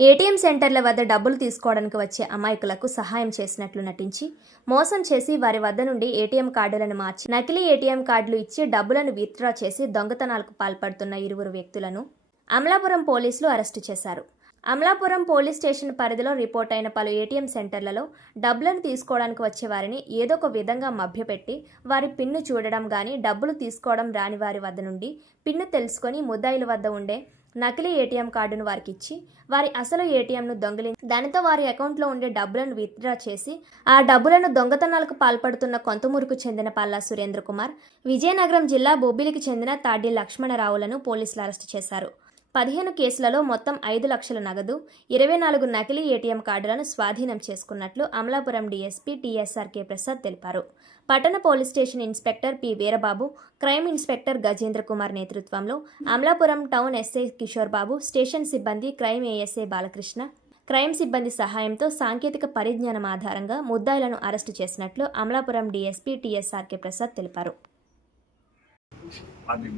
ATM సెంటర్ల వద్ద డబ్బులు తీసుకోవడానికి వచ్చే అమాయకులకు సహాయం చేసినట్లు నటించి మోసం చేసి వారి వద్ద నుండి ఏటీఎం కార్డులను మార్చి నకిలీ ఏటీఎం కార్డులు ఇచ్చి డబ్బులను విత్డ్రా చేసి దొంగతనాలకు పాల్పడుతున్న ఇరువురు వ్యక్తులను అమలాపురం పోలీసులు అరెస్టు చేశారు. అమలాపురం పోలీస్ స్టేషన్ పరిధిలో రిపోర్ట్ అయిన పలు ఏటీఎం సెంటర్లలో డబ్బులను తీసుకోవడానికి వచ్చే వారిని ఏదో ఒక విధంగా మభ్యపెట్టి వారి పిన్ను చూడడం కానీ డబ్బులు తీసుకోవడం రాని వారి వద్ద నుండి పిన్ను తెలుసుకొని ముద్దాయిల వద్ద ఉండే నకిలీ ఏటీఎం కార్డును వారికి ఇచ్చి వారి అసలు ఏటీఎంను దొంగిలించి దానితో వారి అకౌంట్లో ఉండే డబ్బులను విత్డ్రా చేసి ఆ డబ్బులను దొంగతనాలకు పాల్పడుతున్న కొంతమూరుకు చెందిన పల్లా సురేంద్ర కుమార్ విజయనగరం జిల్లా బొబ్బిలికి చెందిన తాడి లక్ష్మణరావులను పోలీసులు అరెస్టు చేశారు. పదిహేను కేసులలో మొత్తం ఐదు లక్షల నగదు ఇరవై నాలుగు నకిలీ ఏటీఎం కార్డులను స్వాధీనం చేసుకున్నట్లు అమలాపురం డీఎస్పీ టీఎస్ఆర్కే ప్రసాద్ తెలిపారు. పట్టణ police station inspector P. Veerababu crime inspector Gajendra Kumar నేతృత్వంలో Amalapuram town SI Kishore Babu station సిబ్బంది క్రైమ్ ఏఎస్ఐ బాలకృష్ణ క్రైమ్ సిబ్బంది సహాయంతో సాంకేతిక పరిజ్ఞానం ఆధారంగా ముద్దాయిలను అరెస్టు చేసినట్లు అమలాపురం డీఎస్పీ టీఎస్ఆర్కే ప్రసాద్ తెలిపారు.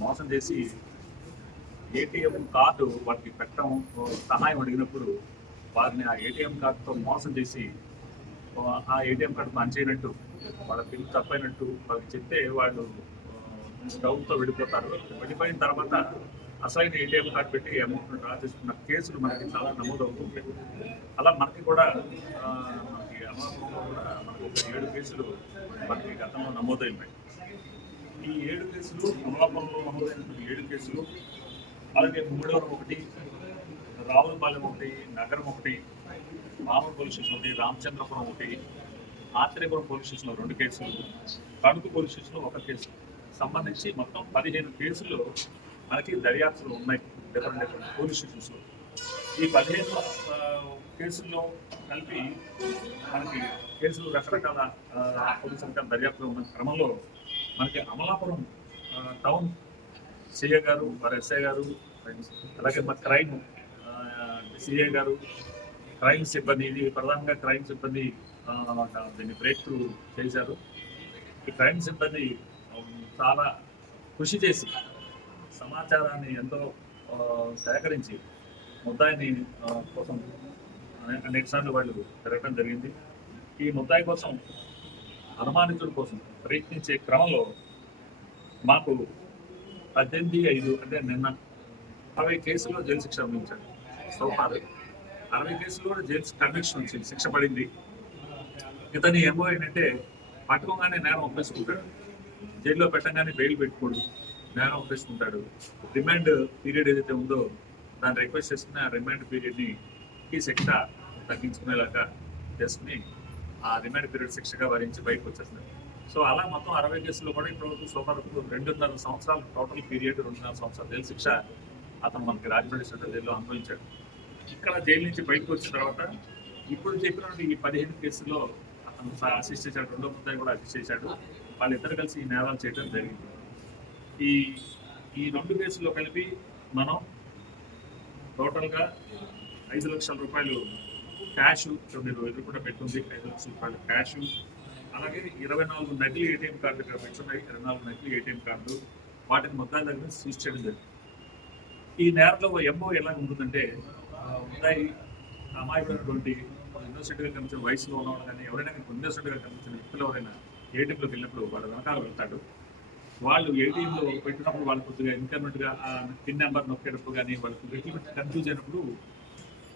మోసం చేసి ఏటీఎం కార్డు వారికి పెట్టడం సహాయం అడిగినప్పుడు వారిని ఆ ఏటీఎం కార్డుతో మోసం చేసి ఆ ఏటీఎం కార్డు పనిచేయనట్టు వాళ్ళ పిల్లలు తప్పైనట్టు వాళ్ళకి చెప్తే వాళ్ళు డౌట్తో విడిపోతారు విడిపోయిన తర్వాత అసలైన ఏటీఎం కార్డు పెట్టి అమౌంట్ డ్రా చేసుకున్న కేసులు మనకి చాలా నమోదు అవుతుంటాయి అలా మనకి కూడా మనకి అమలాపురంలో కూడా మనకి ఒక ఏడు కేసులు మనకి గతంలో నమోదైనాయి. ఈ ఏడు కేసులు అమలాపంలో నమోదైనటువంటి ఏడు కేసులు అలాగే మూడవరం ఒకటి రావులపాలెం ఒకటి నగరం ఒకటి మామూలు పోలీస్ స్టేషన్ ఒకటి రామచంద్రపురం ఒకటి ఆత్రేయపురం పోలీస్ స్టేషన్లో రెండు కేసులు తణుకు పోలీస్ స్టేషన్లో ఒక కేసు. సంబంధించి మొత్తం పదిహేను కేసులు మనకి దర్యాప్తులు ఉన్నాయి డిఫరెంట్ డిఫరెంట్ పోలీస్ స్టేషన్స్లో. ఈ పదిహేను కేసుల్లో కలిపి మనకి కేసులు రకరకాల ఆ, పోలీస్ అధికారుల దర్యాప్తులో ఉన్న క్రమంలో మనకి అమలాపురం టౌన్ సిఏ గారు వారి ఎస్ఐ గారు అలాగే మా క్రైమ్ సిఏ గారు క్రైమ్ సిబ్బంది ఇది ప్రధానంగా క్రైమ్ సిబ్బంది దీన్ని బ్రేక్ త్రూ చేశారు. ఈ క్రైమ్ సిబ్బంది చాలా కృషి చేసి సమాచారాన్ని ఎంతో సేకరించి ముద్దాయిని కోసం అనే- అనేక సార్లు వాళ్ళు తిరగడం జరిగింది. ఈ ముద్దాయి కోసం అనుమానితుల కోసం ప్రయత్నించే క్రమంలో మాకు పద్దెనిమిది ఐదు అంటే నిన్న అరవై కేసుల్లో జైలు శిక్ష అందించారు సో ఫార్ అరవై కేసులు కూడా జైలు కన్విక్షన్ వచ్చింది శిక్ష పడింది. ఇతని ఏమో ఏంటంటే పట్టుకోగానే నేరం ఒప్పేసుకుంటాడు. జైల్లో పెట్టగానే బెయిల్ పెట్టుకోడు నేరం ఒప్పేసుకుంటాడు. రిమాండ్ పీరియడ్ ఏదైతే ఉందో దాన్ని రిక్వెస్ట్ చేసుకుని ఆ రిమాండ్ పీరియడ్ని ఈ శిక్ష తగ్గించుకునేలాగా చేసుకుని ఆ రిమాండ్ పీరియడ్ శిక్షగా భరించి బయటకు వచ్చేస్తున్నాడు సో అలా మొత్తం అరవై కేసులు కూడా ఇప్పటివరకు సూపర్ రెండున్నర సంవత్సరాలు టోటల్ పీరియడ్ రెండున్నర సంవత్సరాలు. జైలు శిక్ష అతను మనకి రాజమండ్రి సెంట్రల్ జైల్లో అనుభవించాడు. ఇక్కడ జైలు నుంచి బయటకు వచ్చిన తర్వాత ఇప్పుడు చెప్పినటువంటి ఈ పదిహేను కేసుల్లో అతను అసిస్ట్ చేశాడు. రెండో ముద్దాయి కూడా అసిస్ట్ చేశాడు. వాళ్ళిద్దరు కలిసి ఈ నేరాలు చేయడం జరిగింది. ఈ ఈ రెండు కేసుల్లో కలిపి మనం టోటల్గా ఐదు లక్షల రూపాయలు క్యాష్ మీరు ఎదురుకుండా పెట్టుంది. ఐదు లక్షల రూపాయలు క్యాష్. అలాగే ఇరవై నాలుగు నకిలీ ఏటీఎం కార్డు ఇక్కడ పెట్టున్నాయి. ఇరవై నాలుగు నకిలీ ఏటీఎం కార్డులు. వాటిని మొత్తాల దగ్గర సీజ్ చేయడం జరిగింది. ఈ నేరంలో ఎంఓ ఎలా ఉంటుందంటే ఆ, ఉన్నాయి అమాయకులైనటువంటి ఇన్నోసెంట్గా కనిపించిన వయసులో ఉన్నవాళ్ళు కానీ ఎవరైనా ఇన్నోసెంట్గా కనిపించిన వ్యక్తులు ఎవరైనా ఏటీఎంలోకి వెళ్ళినప్పుడు వాళ్ళ వెనకాల వెళ్తాడు. వాళ్ళు ఏటీఎంలో పెట్టినప్పుడు వాళ్ళు కొద్దిగా ఇన్కర్మెంట్గా పిన్ నెంబర్ నొక్కేటప్పుడు కానీ వాళ్ళకి వ్యక్తులు కన్ఫ్యూజ్ అయినప్పుడు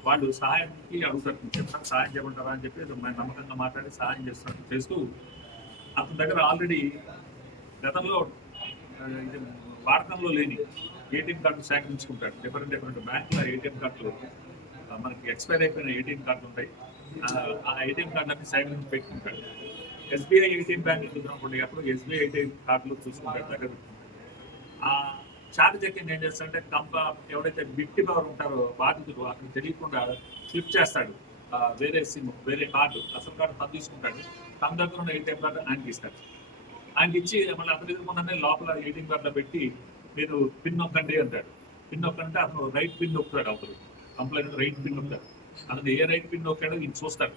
వాళ్ళు సహాయంకి అడుగుతారు. చెప్తారు సహాయం చేయమంటారా అని చెప్పి నమ్మకంగా మాట్లాడి సహాయం చేస్తారు చేస్తూ అతని దగ్గర ఆల్రెడీ గతంలో ఇది వాడకంలో లేని ఏటీఎం కార్డు సేకరించుకుంటాడు. డిఫరెంట్ డిఫరెంట్ బ్యాంకుల ఏటీఎం కార్డులు మనకి ఎక్స్పైర్ అయిపోయిన ఏటీఎం కార్డులు ఉంటాయి. ఆ, ఏటీఎం కార్డు అన్ని సేకరించి పెట్టుకుంటాడు. ఎస్బీఐ ఏటీఎం బ్యాంక్ చూసినప్పుడు అప్పుడు ఎస్బీఐ ఏటీఎం కార్డులు చూసుకుంటాడు దగ్గర ఆ చార్జ్ ఏం చేస్తాడంటే కంప ఎవరైతే బిట్టి పవర్ ఉంటారో బాధితుడు అతను తెలియకుండా ఫ్లిప్ చేస్తాడు. వేరే సిమ్ వేరే కార్డు అసలు కార్డు తను తీసుకుంటాడు. తన దగ్గర ఉన్న ఏటీఎం కార్డు ఆయనకి ఇస్తాడు. ఆయనకి ఇచ్చి మళ్ళీ అతని ఎదుర్కొందనే లోపల ఏటీఎం కార్డులో పెట్టి మీరు పిన్ నొక్కండి అంటాడు. పిన్ నొక్కంటే అతను రైట్ పిన్ నొక్కుతాడు అతను కంప్లైంట్ రైట్ పిన్ నొక్కుతాడు. అతను ఏ రైట్ పిన్ నొక్కాడో ఈయన చూస్తాడు.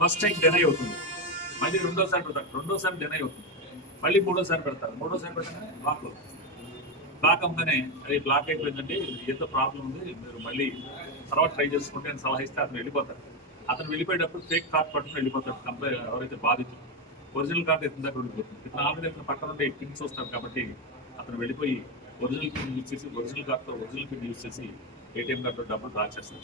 ఫస్ట్ టైం డెనై అవుతుంది. మళ్ళీ రెండోసారి పెడతాడు. రెండోసారి డెనై అవుతుంది. మళ్ళీ మూడోసారి పెడతారు మూడోసారి పెడతానే లోపల అవుతుంది బ్లాక్ అవ్వగానే అది బ్లాక్ అయిపోయిందండి ఏదో ప్రాబ్లం ఉంది మీరు మళ్ళీ తర్వాత ట్రై చేసుకుంటే అని సలహా ఇస్తే అతను వెళ్ళిపోతాడు. అతను వెళ్ళిపోయేటప్పుడు ఫేక్ కార్డ్ పట్టుకుని వెళ్ళిపోతాడు కంప్లైంట్ ఎవరైతే బాధితులు. ఒరిజినల్ కార్డు ఎత్తున దగ్గర వెళ్ళిపోతుంది ఇతను ఆల్రెడీ ఇతను పక్కన ఉంటే పిన్స్ వస్తాడు కాబట్టి అతను వెళ్ళిపోయి ఒరిజినల్ పిన్ యూజ్ చేసి ఒరిజినల్ కార్డ్తో ఒరిజినల్ పిన్ యూజ్ చేసి ఏటీఎం కార్డుతో డబ్బులు డ్రా చేస్తాడు